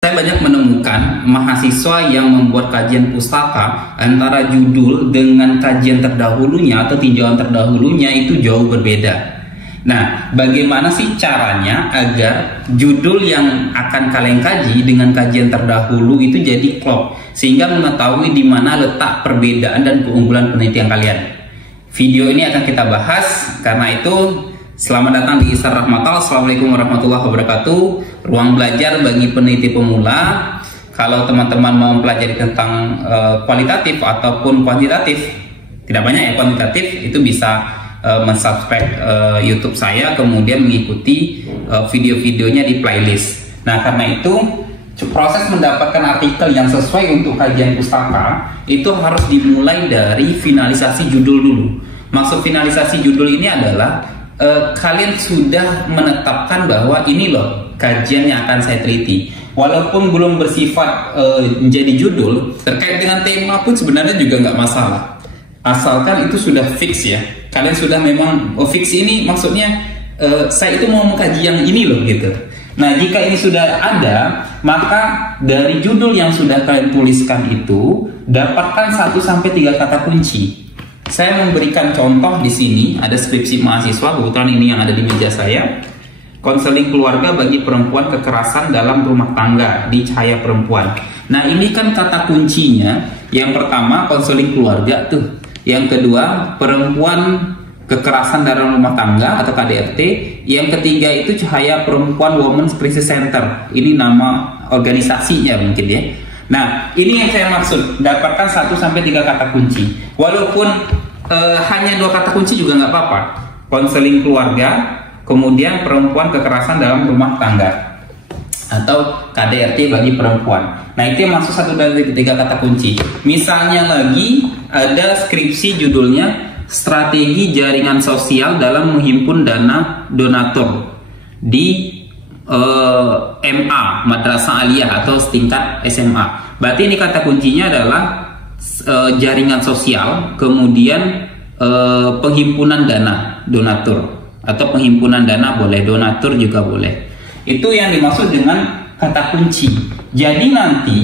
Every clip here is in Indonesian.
Saya banyak menemukan mahasiswa yang membuat kajian pustaka antara judul dengan kajian terdahulunya atau tinjauan terdahulunya itu jauh berbeda. Nah, bagaimana sih caranya agar judul yang akan kalian kaji dengan kajian terdahulu itu jadi klop, sehingga mengetahui di mana letak perbedaan dan keunggulan penelitian kalian. Video ini akan kita bahas, karena itu selamat datang di Isar Rahmatal. Assalamualaikum warahmatullahi wabarakatuh. Ruang belajar bagi peneliti pemula. Kalau teman-teman mau mempelajari tentang kualitatif ataupun kuantitatif, tidak banyak ya kuantitatif, itu bisa mensubscribe YouTube saya, kemudian mengikuti video-videonya di playlist. Nah, karena itu proses mendapatkan artikel yang sesuai untuk kajian pustaka itu harus dimulai dari finalisasi judul dulu. Maksud finalisasi judul ini adalah kalian sudah menetapkan bahwa ini loh kajian yang akan saya teliti, walaupun belum bersifat menjadi judul. Terkait dengan tema pun sebenarnya juga nggak masalah, asalkan itu sudah fix ya. Kalian sudah memang fix ini, maksudnya saya itu mau mengkaji yang ini loh gitu. Nah, jika ini sudah ada, maka dari judul yang sudah kalian tuliskan itu dapatkan 1-3 kata kunci. Saya memberikan contoh di sini, ada skripsi mahasiswa, kebetulan ini yang ada di meja saya. Konseling keluarga bagi perempuan, kekerasan dalam rumah tangga di Cahaya Perempuan. Nah, ini kan kata kuncinya. Yang pertama konseling keluarga tuh. Yang kedua perempuan, kekerasan dalam rumah tangga atau KDRT. Yang ketiga itu Cahaya Perempuan Women's Crisis Center. Ini nama organisasinya mungkin ya. Nah, ini yang saya maksud, dapatkan 1-3 kata kunci. Walaupun hanya 2 kata kunci juga nggak apa-apa. Konseling keluarga, kemudian perempuan, kekerasan dalam rumah tangga, atau KDRT bagi perempuan. Nah, itu yang masuk 1-3 kata kunci. Misalnya lagi ada skripsi judulnya Strategi Jaringan Sosial dalam Menghimpun Dana Donatur di MA, Madrasah Aliyah atau setingkat SMA. Berarti ini kata kuncinya adalah jaringan sosial, kemudian penghimpunan dana donatur, atau penghimpunan dana boleh, donatur juga boleh. Itu yang dimaksud dengan kata kunci. Jadi nanti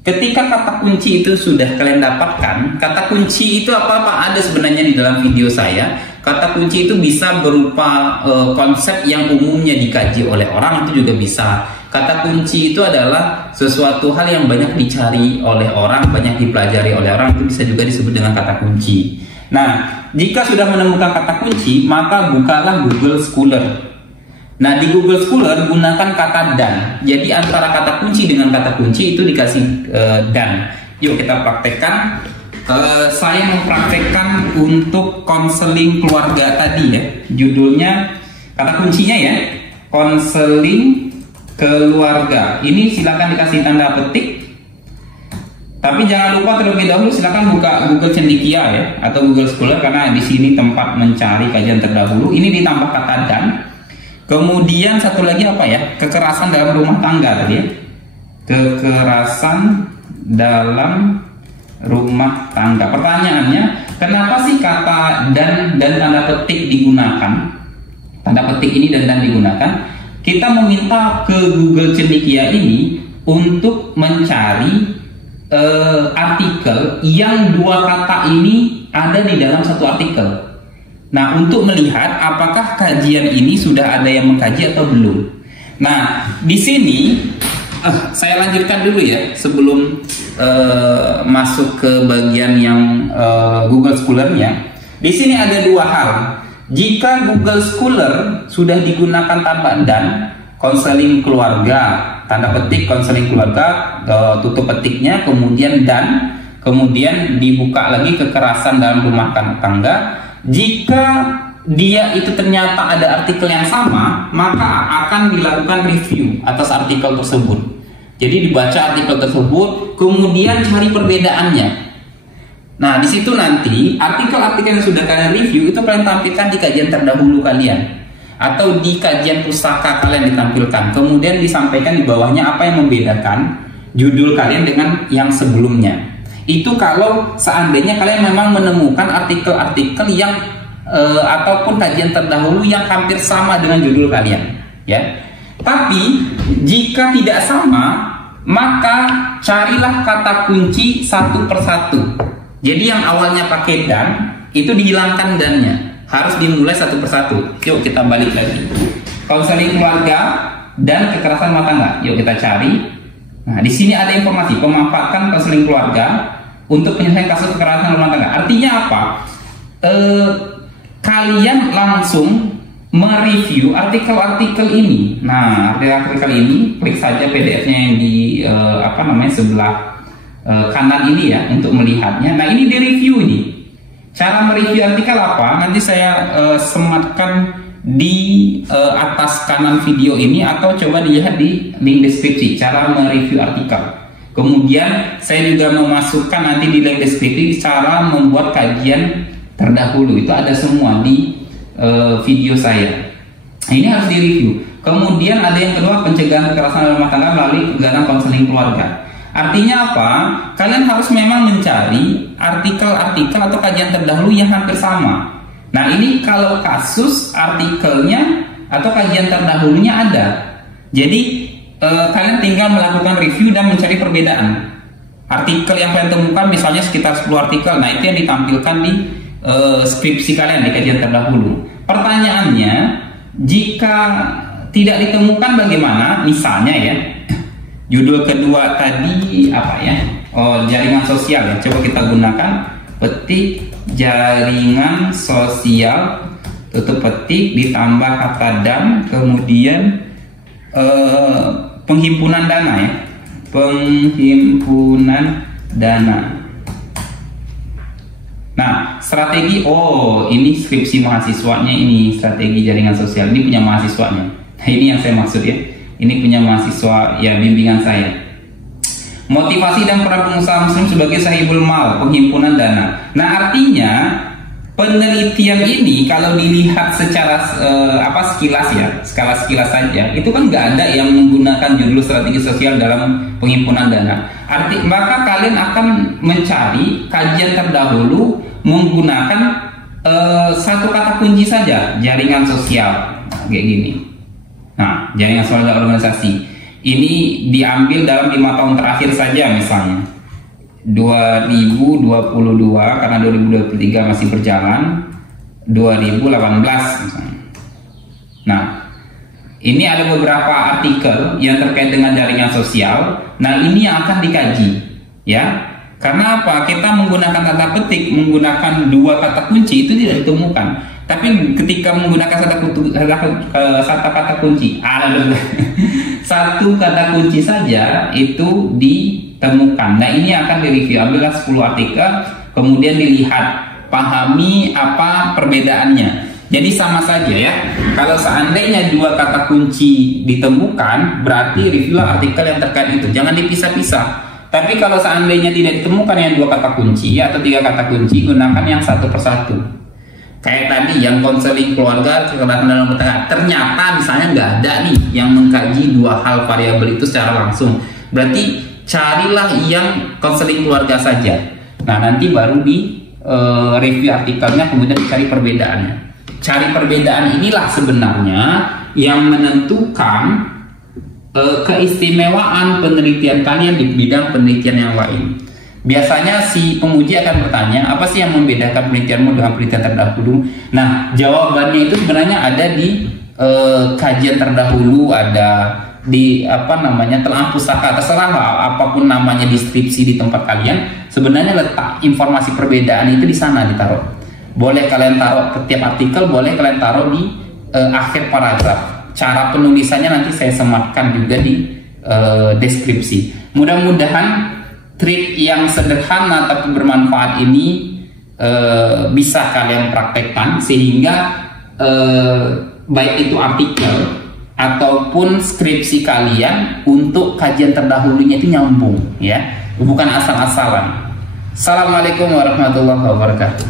ketika kata kunci itu sudah kalian dapatkan, kata kunci itu apa-apa ada sebenarnya di dalam video saya. Kata kunci itu bisa berupa konsep yang umumnya dikaji oleh orang, itu juga bisa. Kata kunci itu adalah sesuatu hal yang banyak dicari oleh orang, banyak dipelajari oleh orang, itu bisa juga disebut dengan kata kunci. Nah, jika sudah menemukan kata kunci, maka bukalah Google Scholar. Nah, di Google Scholar gunakan kata dan. Jadi antara kata kunci dengan kata kunci itu dikasih dan. Yuk kita praktekkan. Saya mempraktekkan untuk konseling keluarga tadi ya. Judulnya, kata kuncinya ya, konseling keluarga. Ini silakan dikasih tanda petik. Tapi jangan lupa terlebih dahulu silakan buka Google Cendekia ya, atau Google Scholar, karena di sini tempat mencari kajian terdahulu. Ini ditambah kata dan. Kemudian satu lagi apa ya? Kekerasan dalam rumah tangga tadi ya. Kekerasan dalam rumah tangga. Pertanyaannya, kenapa sih kata dan tanda petik digunakan? Tanda petik ini dan digunakan. Kita meminta ke Google Cendekia ini untuk mencari artikel yang 2 kata ini ada di dalam satu artikel. Nah, untuk melihat apakah kajian ini sudah ada yang mengkaji atau belum. Nah, di sini saya lanjutkan dulu ya sebelum masuk ke bagian yang Google Scholar-nya. Di sini ada 2 hal. Jika Google Scholar sudah digunakan tanpa dan, konseling keluarga, tanda petik konseling keluarga, tutup petiknya, kemudian dan, kemudian dibuka lagi kekerasan dalam rumah tangga. Jika dia itu ternyata ada artikel yang sama, maka akan dilakukan review atas artikel tersebut. Jadi dibaca artikel tersebut, kemudian cari perbedaannya. Nah, di situ nanti artikel-artikel yang sudah kalian review itu kalian tampilkan di kajian terdahulu kalian, atau di kajian pustaka kalian ditampilkan. Kemudian disampaikan di bawahnya apa yang membedakan judul kalian dengan yang sebelumnya. Itu kalau seandainya kalian memang menemukan artikel-artikel yang ataupun kajian terdahulu yang hampir sama dengan judul kalian, ya. Tapi jika tidak sama, maka carilah kata kunci satu persatu. Jadi yang awalnya pakai dan itu dihilangkan dannya, harus dimulai satu persatu. Yuk kita balik lagi. Konseling keluarga dan kekerasan rumah tangga. Yuk kita cari. Nah, di sini ada informasi pemanfaatkan konseling keluarga untuk penyelesaian kasus kekerasan rumah tangga. Artinya apa? Kalian langsung mereview artikel-artikel ini. Nah, artikel ini klik saja PDF-nya yang di sebelah kanan ini ya untuk melihatnya. Nah, ini di review ini. Cara mereview artikel apa? Nanti saya sematkan di atas kanan video ini atau coba dilihat di link deskripsi cara mereview artikel. Kemudian saya juga memasukkan nanti di link deskripsi cara membuat kajian terdahulu. Itu ada semua di video saya. Nah, ini harus direview. Kemudian ada yang kedua, pencegahan kekerasan rumah tangga melalui kegiatan konseling keluarga. Artinya apa? Kalian harus memang mencari artikel-artikel atau kajian terdahulu yang hampir sama. Nah, ini kalau kasus artikelnya atau kajian terdahulunya ada. Jadi kalian tinggal melakukan review dan mencari perbedaan. Artikel yang kalian temukan misalnya sekitar 10 artikel. Nah, itu yang ditampilkan di skripsi kalian di kajian terdahulu. Pertanyaannya, jika tidak ditemukan bagaimana? Misalnya ya, judul kedua tadi apa ya? Oh, jaringan sosial ya. Coba kita gunakan petik jaringan sosial, tutup petik, ditambah kata dan, kemudian penghimpunan dana ya, penghimpunan dana. Nah, strategi, oh ini skripsi mahasiswanya, ini strategi jaringan sosial, ini punya mahasiswanya. Nah, ini yang saya maksud ya, ini punya mahasiswa ya, bimbingan saya. Motivasi dan peran pengusaha muslim sebagai sahibul mal, penghimpunan dana. Nah, artinya penelitian ini kalau dilihat secara sekilas ya, skala sekilas saja, itu kan nggak ada yang menggunakan judul strategi sosial dalam penghimpunan dana. Maka kalian akan mencari kajian terdahulu menggunakan satu kata kunci saja, jaringan sosial, kayak gini. Nah, jaringan sosial dan organisasi ini diambil dalam 5 tahun terakhir saja, misalnya 2022 karena 2023 masih berjalan, 2018 misalnya. Nah, ini ada beberapa artikel yang terkait dengan jaringan sosial. Nah, ini yang akan dikaji ya. Karena apa? Kita menggunakan tanda petik, menggunakan 2 kata kunci itu tidak ditemukan. Tapi ketika menggunakan satu kata kunci, satu kata kunci saja itu ditemukan. Nah, ini akan direview, ambillah 10 artikel, kemudian dilihat, pahami apa perbedaannya. Jadi sama saja ya. Kalau seandainya 2 kata kunci ditemukan, berarti reviewlah artikel yang terkait itu. Jangan dipisah-pisah. Tapi kalau seandainya tidak ditemukan yang 2 kata kunci atau 3 kata kunci, gunakan yang satu persatu. Kayak tadi yang konseling keluarga, kekerasan dalam rumah tangga, ternyata misalnya nggak ada nih yang mengkaji 2 hal variabel itu secara langsung. Berarti carilah yang konseling keluarga saja. Nah, nanti baru di review artikelnya, kemudian dicari perbedaannya. Cari perbedaan inilah sebenarnya yang menentukan keistimewaan penelitian kalian di bidang penelitian yang lain. Biasanya si penguji akan bertanya, apa sih yang membedakan penelitianmu dengan penelitian terdahulu? Nah, jawabannya itu sebenarnya ada di kajian terdahulu, ada di telah pustaka, terserah apapun namanya deskripsi di tempat kalian. Sebenarnya letak informasi perbedaan itu di sana ditaruh. Boleh kalian taruh ke tiap artikel, boleh kalian taruh di akhir paragraf. Cara penulisannya nanti saya sematkan juga di deskripsi. Mudah-mudahan trik yang sederhana tapi bermanfaat ini bisa kalian praktekkan sehingga baik itu artikel ataupun skripsi kalian untuk kajian terdahulunya itu nyambung ya, bukan asal-asalan. Assalamualaikum warahmatullahi wabarakatuh.